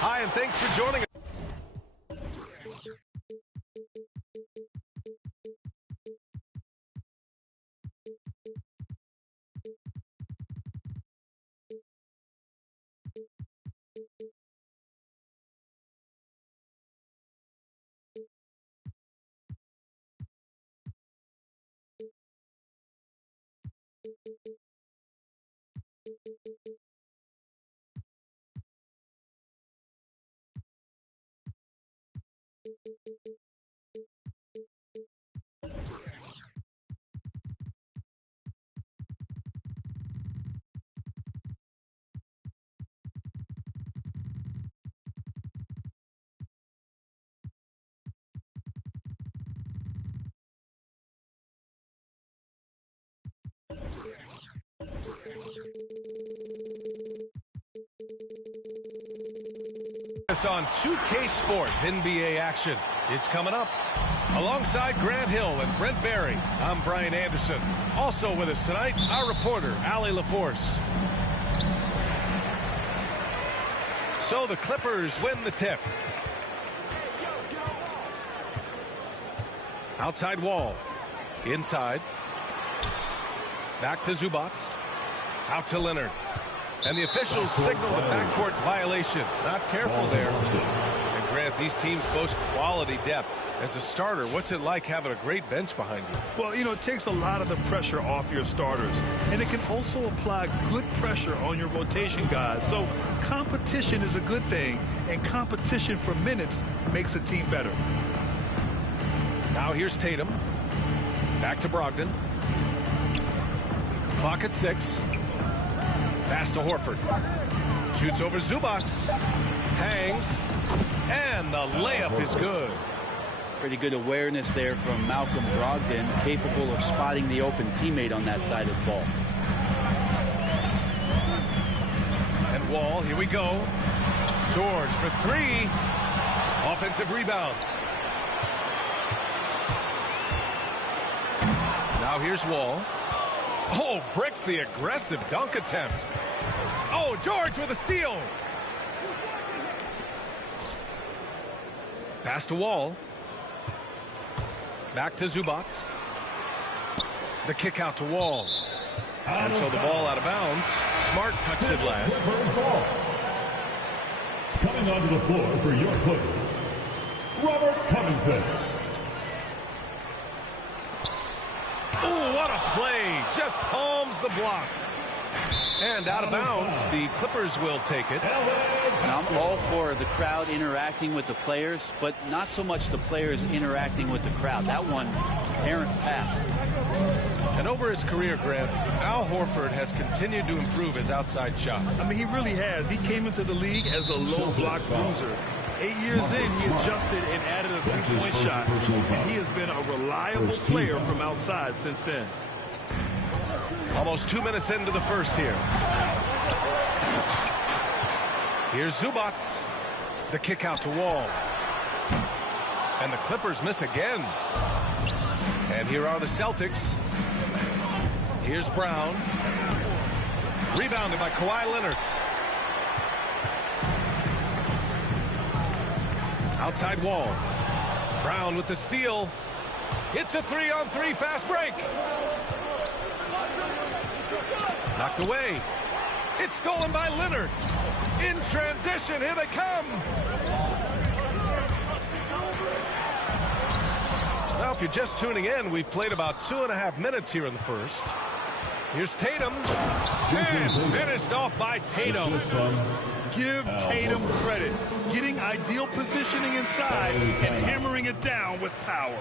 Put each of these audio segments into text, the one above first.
Hi, and thanks for joining us. On 2K Sports NBA action. It's coming up. Alongside Grant Hill and Brent Barry, I'm Brian Anderson. Also with us tonight, our reporter, Allie LaForce. So the Clippers win the tip. Outside Wall. Inside. Back to Zubac. Out to Leonard. And the officials signal the backcourt violation. Not careful there. And Grant, these teams boast quality depth. As a starter, what's it like having a great bench behind you? Well, you know, it takes a lot of the pressure off your starters. And it can also apply good pressure on your rotation guys. So competition is a good thing. And competition for minutes makes a team better. Now here's Tatum. Back to Brogdon. Clock at 6. Pass to Horford. Shoots over Zubac. Hangs. And the layup is good. Pretty good awareness there from Malcolm Brogdon, capable of spotting the open teammate on that side of the ball. And Wall, here we go. George for 3. Offensive rebound. Now here's Wall. Oh, breaks the aggressive dunk attempt. Oh, George with a steal. Pass to Wall. Back to Zubac. The kick out to Wall. And so the ball out of bounds. Smart touched it last. Coming onto the floor for your Clippers, Robert Covington. Oh, what a play. Just palms the block. And out of bounds, the Clippers will take it. And I'm all for the crowd interacting with the players, but not so much the players interacting with the crowd. That one, errant pass. And over his career, Grant, Al Horford has continued to improve his outside shot. I mean, he really has. He came into the league as a low block bruiser. 8 years in, he adjusted and added a three-point shot. And he has been a reliable player from outside since then. Almost 2 minutes into the first here. Here's Zubac. The kick out to Wall. And the Clippers miss again. And here are the Celtics. Here's Brown. Rebounded by Kawhi Leonard. Outside Wall. Brown with the steal. It's a 3-on-3 fast break. Knocked away. It's stolen by Leonard. In transition, here they come. Now, if you're just tuning in, we've played about 2.5 minutes here in the first. Here's Tatum. And finished off by Tatum. Give Tatum credit. Getting ideal positioning inside and hammering it down with power.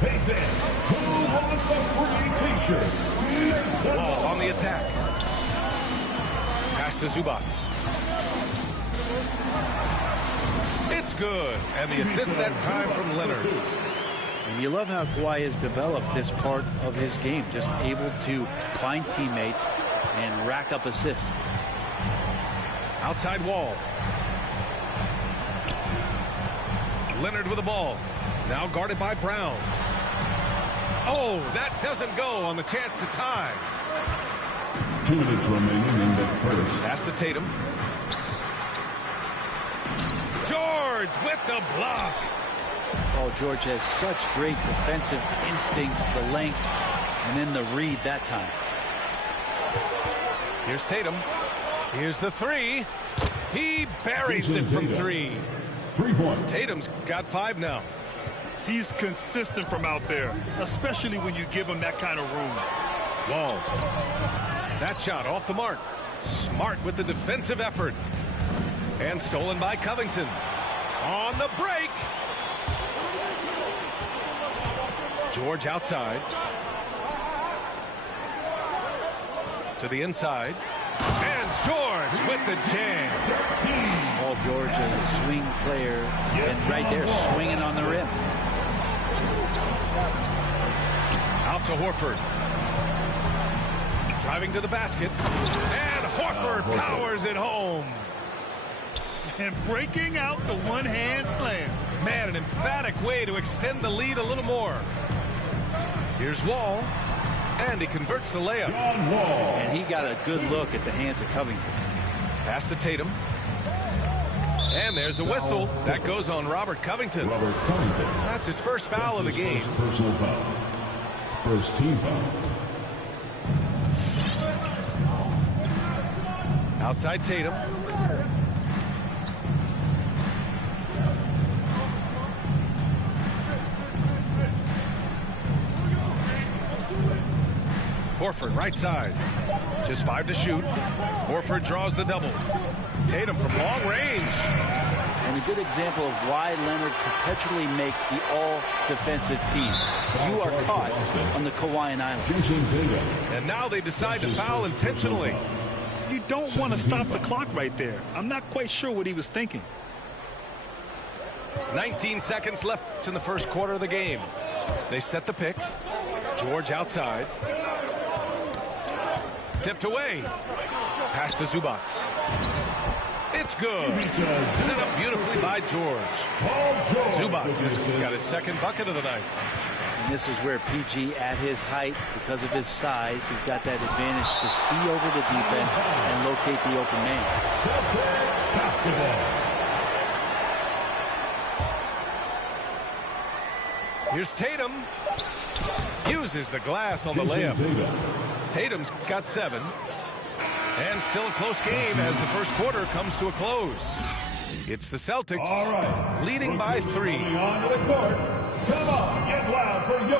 Hey fans, who wants a free t-shirt? Wall on the attack. Pass to Zubac. It's good. And the assist that time from Leonard. And you love how Kawhi has developed this part of his game, just able to find teammates and rack up assists. Outside Wall. Leonard with the ball. Now guarded by Brown. Oh, that doesn't go on the chance to tie. 2 minutes remaining in the first. Pass to Tatum. George with the block. Oh, George has such great defensive instincts, the length, and then the read that time. Here's Tatum. Here's the three. He buries it from three. 3 points. Tatum's got 5 now. He's consistent from out there, especially when you give him that kind of room. Wall. That shot off the mark. Smart with the defensive effort. And stolen by Covington. On the break. George outside. To the inside. And George with the jam. Paul George is a swing player, and right there swinging on the rim. Out to Horford. Driving to the basket. And Horford powers it home. And breaking out the one-hand slam. Man, an emphatic way to extend the lead a little more. Here's Wall. And he converts the layup. John Wall. And he got a good look at the hands of Covington. Pass to Tatum. And there's a whistle. That goes on Robert Covington. Robert Covington. That's his first foul of the game. First personal foul. First team foul. Outside Tatum. Horford right side. Just 5 to shoot. Horford draws the double. Tatum from long range. And a good example of why Leonard perpetually makes the all-defensive team. You are caught on the Kawhi Island. Jason Tatum. And now they decide to foul intentionally. You don't want to stop the clock right there. I'm not quite sure what he was thinking. 19 seconds left in the first quarter of the game. They set the pick. George outside. Tipped away. Pass to Zubats. It's good. Set up beautifully by George. Zubats has got his second bucket of the night. And this is where PG, at his height, because of his size, has got that advantage to see over the defense and locate the open man. Here's Tatum. Uses the glass on the layup. Tatum's got 7. And still a close game as the first quarter comes to a close. It's the Celtics leading by 3. On to the court. Come on, get loud for your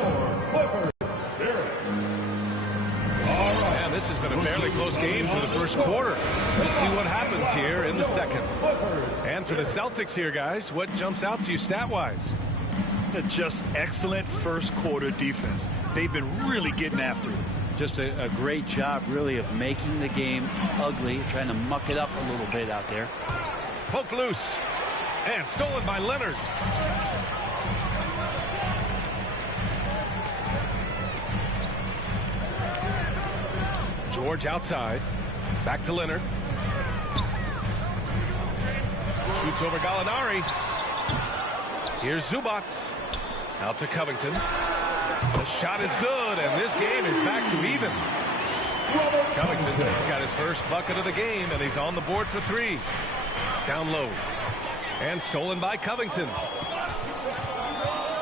Clippers Spirit. Man, this has been a fairly close game for the first quarter. We'll see what happens here in the second. And for the Celtics here, guys, what jumps out to you stat-wise? Just excellent first quarter defense. They've been really getting after it. Just a great job, really, of making the game ugly, trying to muck it up a little bit out there. Poke loose. And stolen by Leonard. George outside. Back to Leonard. Shoots over Gallinari. Here's Zubats. Out to Covington. The shot is good, and this game is back to even. Covington's got his first bucket of the game, and he's on the board for 3. Down low. And stolen by Covington.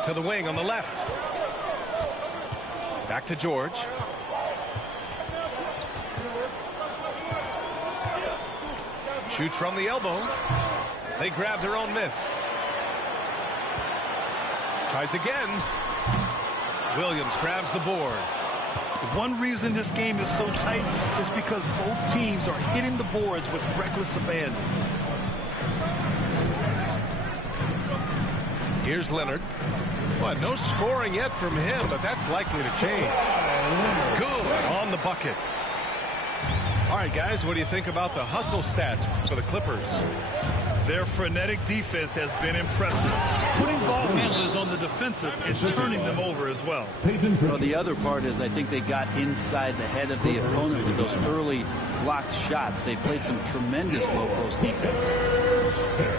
To the wing on the left. Back to George. Shoots from the elbow. They grab their own miss. Tries again. Williams grabs the board. One reason this game is so tight is because both teams are hitting the boards with reckless abandon. Here's Leonard. Well, no scoring yet from him, but that's likely to change. Good on the bucket. All right, guys, what do you think about the hustle stats for the Clippers? Their frenetic defense has been impressive, putting ball handlers on the defensive and turning them over as well. Well, the other part is I think they got inside the head of the opponent with those early blocked shots. They played some tremendous low-post defense.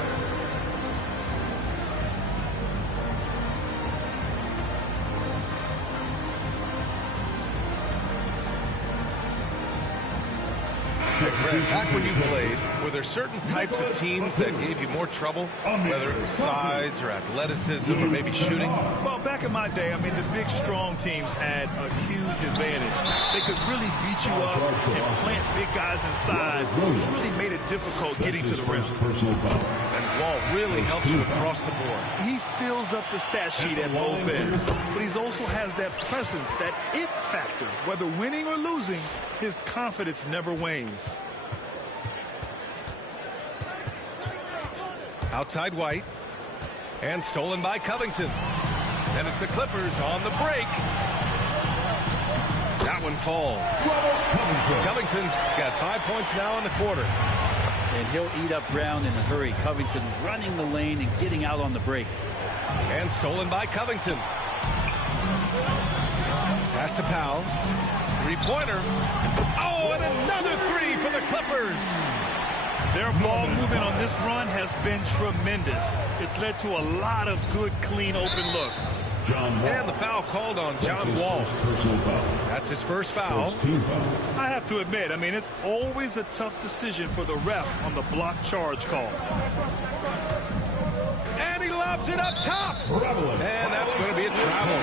Brett, back when you played, were there certain types of teams that gave you more trouble, whether it was size or athleticism or maybe shooting? Well, back in my day, I mean, the big, strong teams had a huge advantage. They could really beat you up and plant big guys inside, which really made it difficult getting to the rim. And Wall really helps you across the board. He fills up the stat sheet at both ends, but he also has that presence, that it factor. Whether winning or losing, his confidence never wanes. Outside White. And stolen by Covington. And it's the Clippers on the break. That one falls. Covington's got 5 points now in the quarter. And he'll eat up ground in a hurry. Covington running the lane and getting out on the break. And stolen by Covington. Pass to Powell. Three-pointer. Oh, and another three for the Clippers. Their ball movement on this run has been tremendous. It's led to a lot of good, clean, open looks. And the foul called on John Wall. That's his first foul. I have to admit, I mean, it's always a tough decision for the ref on the block charge call. And he lobs it up top. And that's going to be a travel.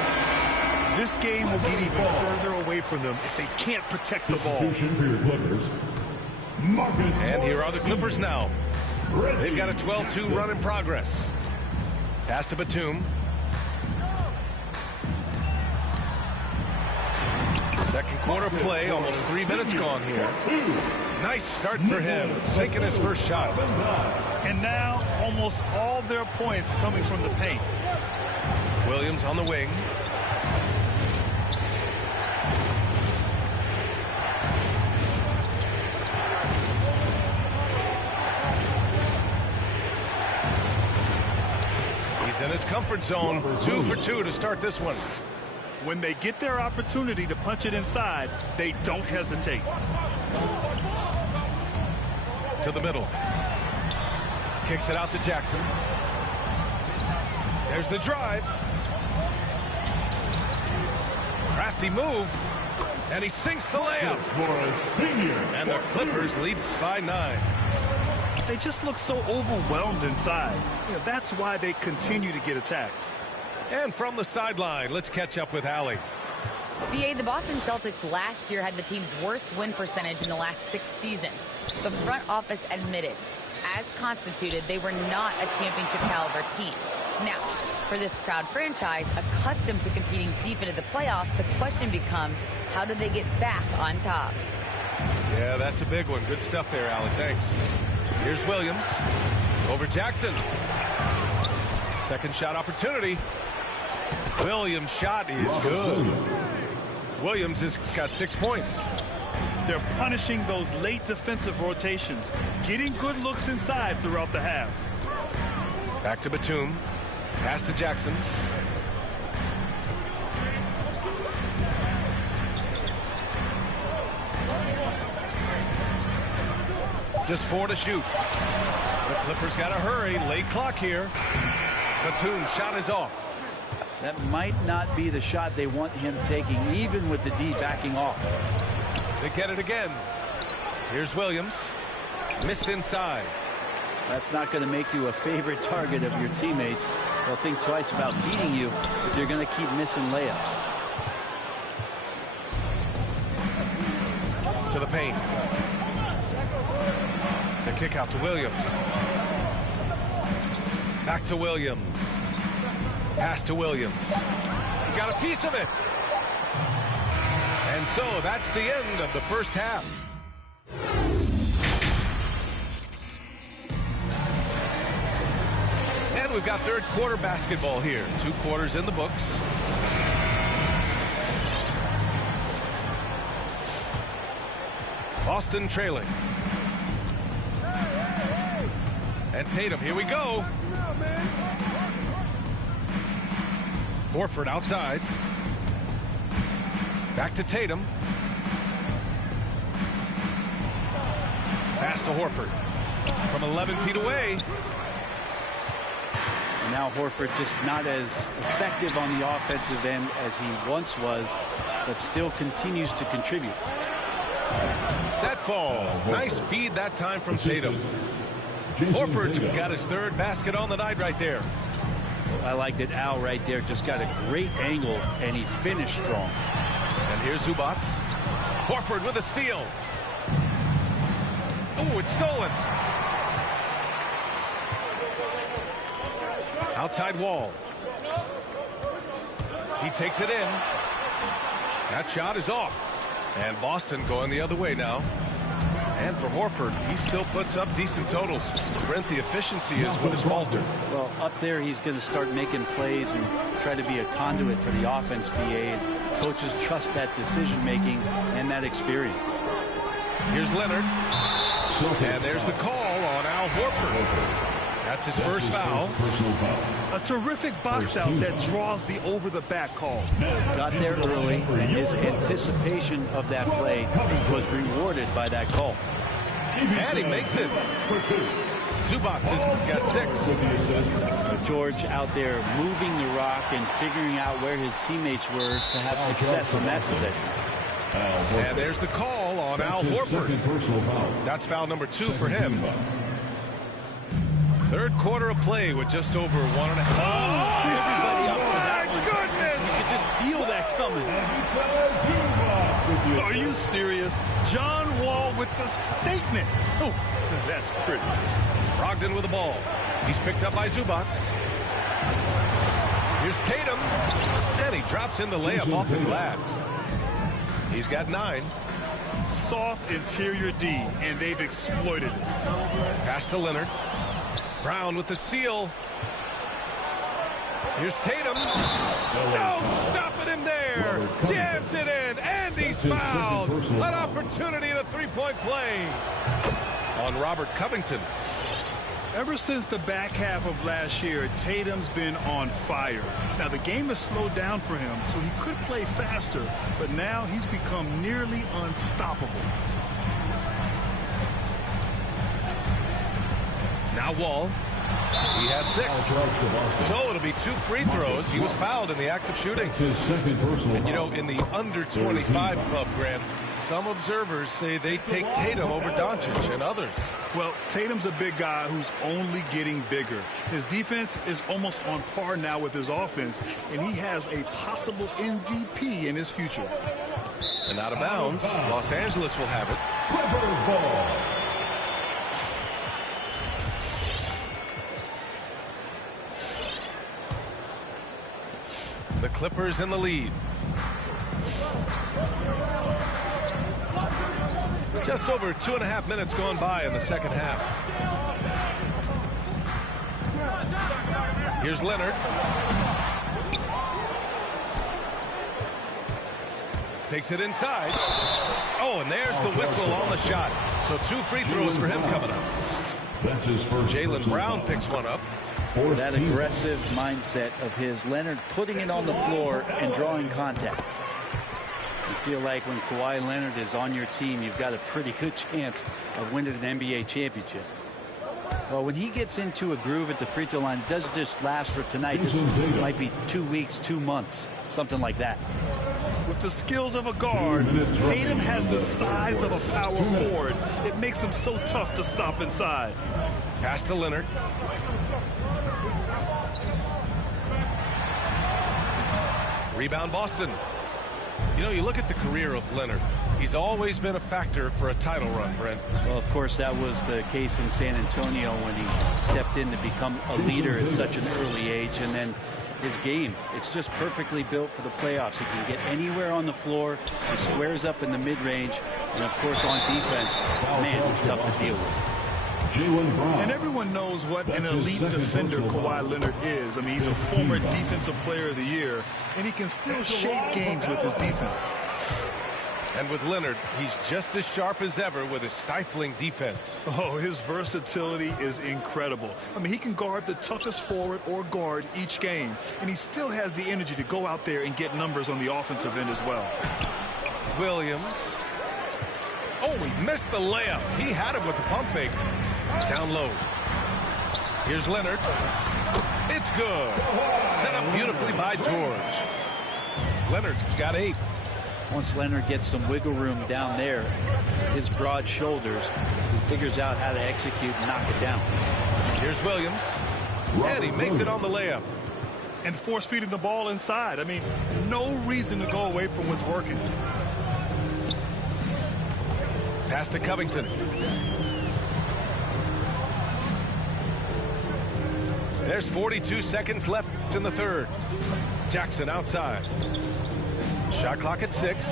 This game will get even further away from them if they can't protect the ball. And here are the Clippers now. They've got a 12-2 run in progress. Pass to Batum. Second quarter play, almost 3 minutes gone here. Nice start for him, sinking his first shot. And now, almost all their points coming from the paint. Williams on the wing. He's in his comfort zone. 2 for 2 to start this one. When they get their opportunity to punch it inside, they don't hesitate. To the middle. Kicks it out to Jackson. There's the drive. Crafty move. And he sinks the layup. And the Clippers lead by 9. They just look so overwhelmed inside. You know, that's why they continue to get attacked. And from the sideline, let's catch up with Allie. BA, the Boston Celtics last year had the team's worst win percentage in the last 6 seasons. The front office admitted, as constituted, they were not a championship caliber team. Now, for this proud franchise, accustomed to competing deep into the playoffs, the question becomes, how do they get back on top? Yeah, that's a big one. Good stuff there, Allie. Thanks. Here's Williams. Over Jackson. Second shot opportunity. Williams' shot is good. Williams has got 6 points. They're punishing those late defensive rotations, getting good looks inside throughout the half. Back to Batum. Pass to Jackson. Just 4 to shoot. The Clippers got to hurry. Late clock here. Batum's shot is off. That might not be the shot they want him taking, even with the D backing off. They get it again. Here's Williams. Missed inside. That's not going to make you a favorite target of your teammates. They'll think twice about feeding you if you're going to keep missing layups. To the paint. The kick out to Williams. Back to Williams. Pass to Williams. He got a piece of it. And so that's the end of the first half. And we've got third quarter basketball here. 2 quarters in the books. Boston trailing. And Tatum, here we go. Horford outside. Back to Tatum. Pass to Horford. From 11 feet away. And now Horford just not as effective on the offensive end as he once was, but still continues to contribute. That falls. Nice feed that time from Tatum. Horford's got his third basket on the night right there. I like that Al right there just got a great angle, and he finished strong. And here's Zubac. Horford with a steal. Oh, it's stolen. Outside Wall. He takes it in. That shot is off. And Boston going the other way now. And for Horford, he still puts up decent totals. Brent, the efficiency is what has faltered. Well, up there, he's going to start making plays and try to be a conduit for the offense, PA. And coaches trust that decision-making and that experience. Here's Leonard. And there's the call on Al Horford. That's his first foul. A terrific box out that draws the over-the-back call. Got there early, and his anticipation of that play was rewarded by that call. And he makes it. Zubac has got 6. George out there moving the rock and figuring out where his teammates were to have success on that possession. And there's the call on Al Horford. That's foul number 2 for him. Third quarter of play with just over 1.5. Everybody up for that one. Goodness! You could just feel that coming. Are you serious? John Wall with the statement. Oh, that's pretty. Brogdon with the ball. He's picked up by Zubac. Here's Tatum. And he drops in the layup off the glass. He's got 9. Soft interior D, and they've exploited it. Pass to Leonard. Brown with the steal. Here's Tatum. No, stopping him there. Jams it in, and he's fouled. An opportunity in a three-point play on Robert Covington. Ever since the back half of last year, Tatum's been on fire. Now, the game has slowed down for him, so he could play faster, but now he's become nearly unstoppable. Now Wall. He has 6. So it'll be 2 free throws. He was fouled in the act of shooting. And, you know, in the under-25 club, Grant, some observers say they take Tatum over Doncic and others. Well, Tatum's a big guy who's only getting bigger. His defense is almost on par now with his offense, and he has a possible MVP in his future. And out of bounds, Los Angeles will have it. Clippers ball. The Clippers in the lead. Just over 2.5 minutes gone by in the second half. Here's Leonard. Takes it inside. Oh, and there's the whistle on the shot. So 2 free throws for him coming up. Jaylen Brown picks one up. That aggressive mindset of his, Leonard putting it on the floor and drawing contact. You feel like when Kawhi Leonard is on your team, you've got a pretty good chance of winning an NBA championship. Well, when he gets into a groove at the free throw line, it doesn't just last for tonight. This might be 2 weeks, 2 months, something like that. With the skills of a guard, Tatum has the size of a power forward. It makes him so tough to stop inside. Pass to Leonard. Rebound Boston. You know, you look at the career of Leonard. He's always been a factor for a title run, Brent. Well, of course, that was the case in San Antonio when he stepped in to become a leader at such an early age. And then his game, it's just perfectly built for the playoffs. He can get anywhere on the floor. He squares up in the mid-range. And, of course, on defense, man, he's tough to deal with. And everyone knows what an elite defender Kawhi Leonard is. I mean, he's a former Defensive Player of the Year, and he can still shape games with his defense. And with Leonard, he's just as sharp as ever with his stifling defense. Oh, his versatility is incredible. I mean, he can guard the toughest forward or guard each game, and he still has the energy to go out there and get numbers on the offensive end as well. Williams. Oh, he missed the layup. He had him with the pump fake. Down low. Here's Leonard. It's good. Set up beautifully by George. Leonard's got 8. Once Leonard gets some wiggle room down there, his broad shoulders, he figures out how to execute and knock it down. Here's Williams. And he makes it on the layup. And force feeding the ball inside. I mean, no reason to go away from what's working. Pass to Covington. There's 42 seconds left in the third. Jackson outside. Shot clock at 6.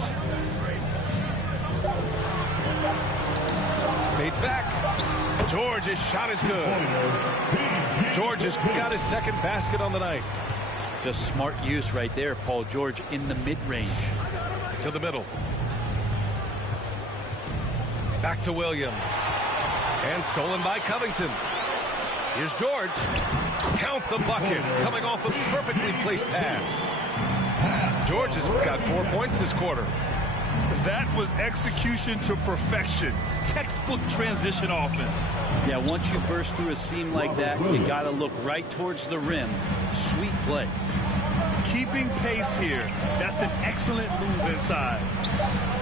Fades back. George's shot is good. George has got his second basket on the night. Just smart use right there, Paul George, in the mid-range. To the middle. Back to Williams. And stolen by Covington. Here's George. Count the bucket. Coming off a perfectly placed pass. George has got 4 points this quarter. That was execution to perfection. Textbook transition offense. Yeah, once you burst through a seam like that, you got to look right towards the rim. Sweet play. Keeping pace here. That's an excellent move inside.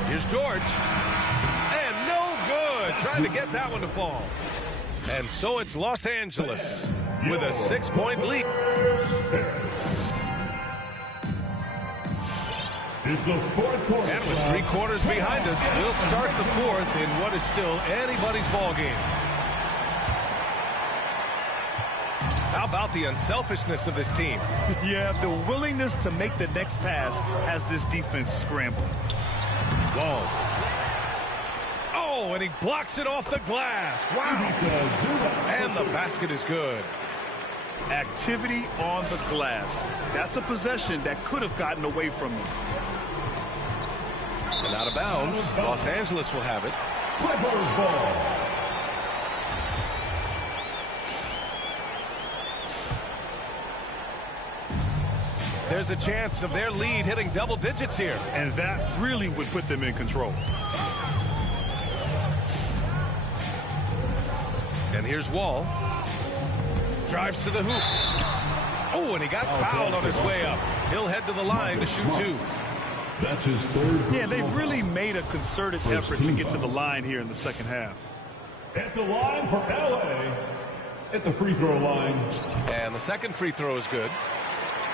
Here's George. And no good. Trying to get that one to fall. And so it's Los Angeles with a 6-point lead. It's the fourth quarter. And with 3 quarters behind us, we'll start the fourth in what is still anybody's ball game. How about the unselfishness of this team? Yeah, the willingness to make the next pass has this defense scrambling. Whoa. Oh, and he blocks it off the glass. Wow. And the basket is good. Activity on the glass. That's a possession that could have gotten away from me. And out of bounds, Los Angeles will have it. Clippers ball. There's a chance of their lead hitting double digits here. And that really would put them in control. And here's Wall. Drives to the hoop. Oh, and he got fouled on his way up. He'll head to the line to shoot 2. That's his third. Yeah, they really made a concerted effort to get to the line here in the second half. At the line for LA. At the free throw line. And the second free throw is good.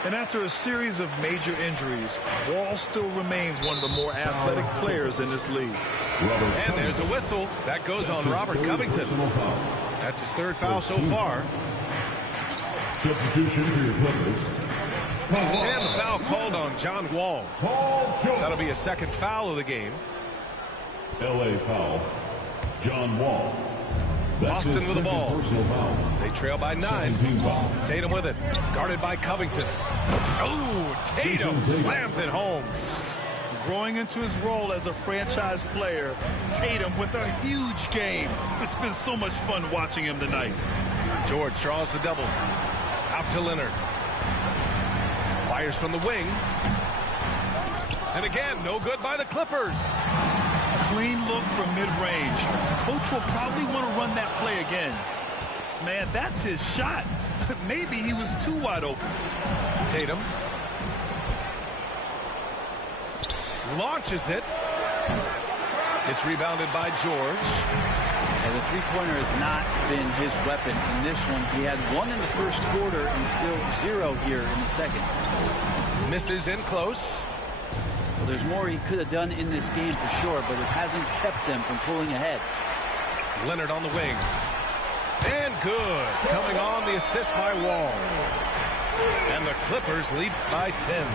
And after a series of major injuries, Wall still remains one of the more athletic players in this league. And there's a whistle. That goes on Robert Covington. That's his 3rd foul so far. Substitution for your Clippers. And the foul called on John Wall. That'll be a 2nd foul of the game. LA foul. John Wall. Boston with the ball. They trail by 9. Tatum with it. Guarded by Covington. Oh, Tatum slams it home. Growing into his role as a franchise player, Tatum with a huge game. It's been so much fun watching him tonight. George draws the double. Out to Leonard. Fires from the wing. And again, no good by the Clippers. Clean look from mid-range. Coach will probably want to run that play again. Man, that's his shot. Maybe he was too wide open. Tatum. Launches it. It's rebounded by George. And the three-pointer has not been his weapon in this one. He had 1 in the first quarter and still 0 here in the second. Misses in close. Well, there's more he could have done in this game for sure, but it hasn't kept them from pulling ahead. Leonard on the wing. And good. Coming on the assist by Wall. And the Clippers lead by 10.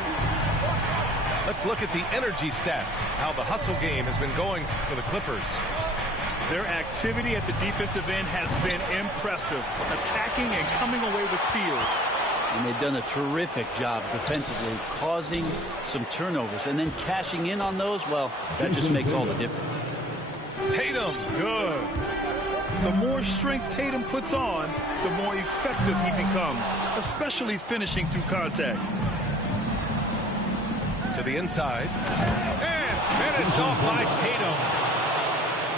Let's look at the energy stats, how the hustle game has been going for the Clippers. Their activity at the defensive end has been impressive, attacking and coming away with steals. And they've done a terrific job defensively, causing some turnovers, and then cashing in on those. Well, that just makes all the difference. Tatum, good. The more strength Tatum puts on, the more effective he becomes, especially finishing through contact. To the inside. And finished off by Tatum.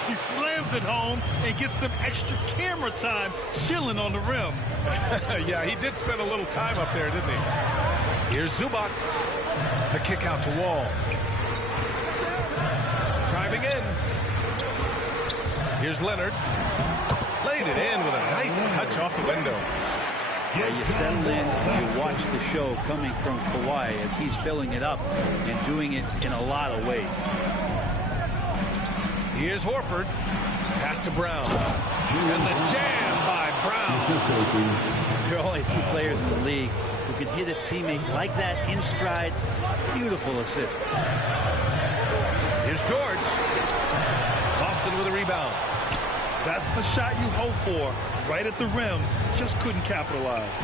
He slams it home and gets some extra camera time chilling on the rim. Yeah, he did spend a little time up there, didn't he? Here's Zubac. The kick out to Wall. Here's Leonard. Laid it in with a nice touch off the window. Yeah, you settle in and you watch the show coming from Kawhi as he's filling it up and doing it in a lot of ways. Here's Horford. Pass to Brown. And the jam by Brown. There are only 2 players in the league who can hit a teammate like that in stride. Beautiful assist. Here's George. Boston with a rebound. That's the shot you hope for. Right at the rim. Just couldn't capitalize.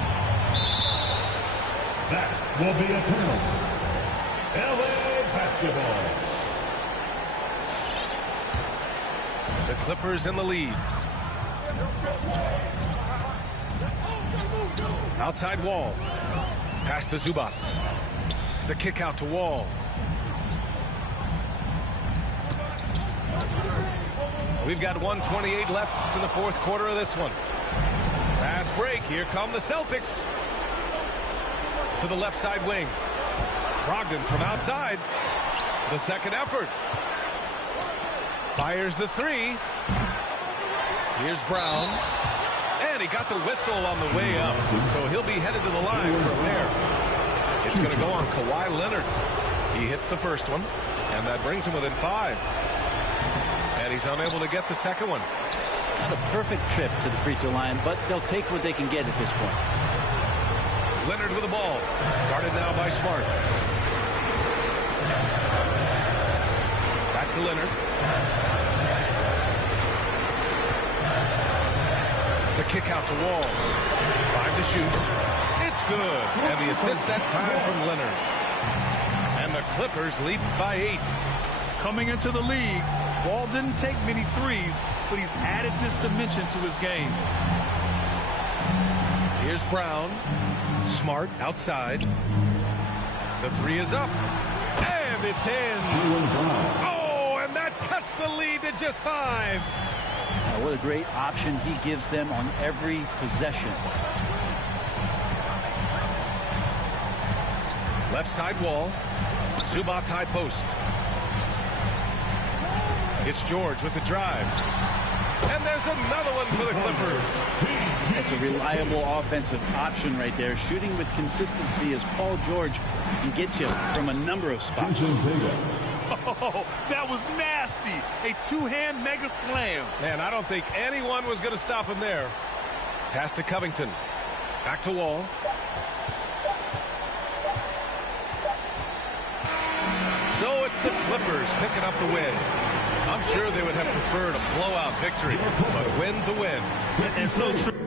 That will be a turnover. LA basketball. The Clippers in the lead. Outside Wall. Pass to Zubac. The kick out to Wall. We've got 1:28 left in the 4th quarter of this one. Fast break. Here come the Celtics. To the left side wing. Brogdon from outside. The second effort. Fires the 3. Here's Brown. And he got the whistle on the way up. So he'll be headed to the line from there. It's going to go on Kawhi Leonard. He hits the first one. And that brings him within 5. And he's unable to get the second one. Not a perfect trip to the free throw line, but they'll take what they can get at this point. Leonard with the ball. Guarded now by Smart. Back to Leonard. The kick out to Wall. 5 to shoot. It's good. And the assist that time from Leonard. And the Clippers lead by 8. Coming into the league, Wall didn't take many threes, but he's added this dimension to his game. Here's Brown. Smart outside. The 3 is up. And it's in. Oh, and that cuts the lead to just 5. What a great option he gives them on every possession. Left side Wall. Zubac's high post. It's George with the drive. And there's another one for the Clippers. It's a reliable offensive option right there. Shooting with consistency as Paul George can get you from a number of spots. Oh, that was nasty. A 2-hand mega slam. Man, I don't think anyone was going to stop him there. Pass to Covington. Back to Wall. So it's the Clippers picking up the win. I'm sure they would have preferred a blowout victory, but a win's a win. And so true.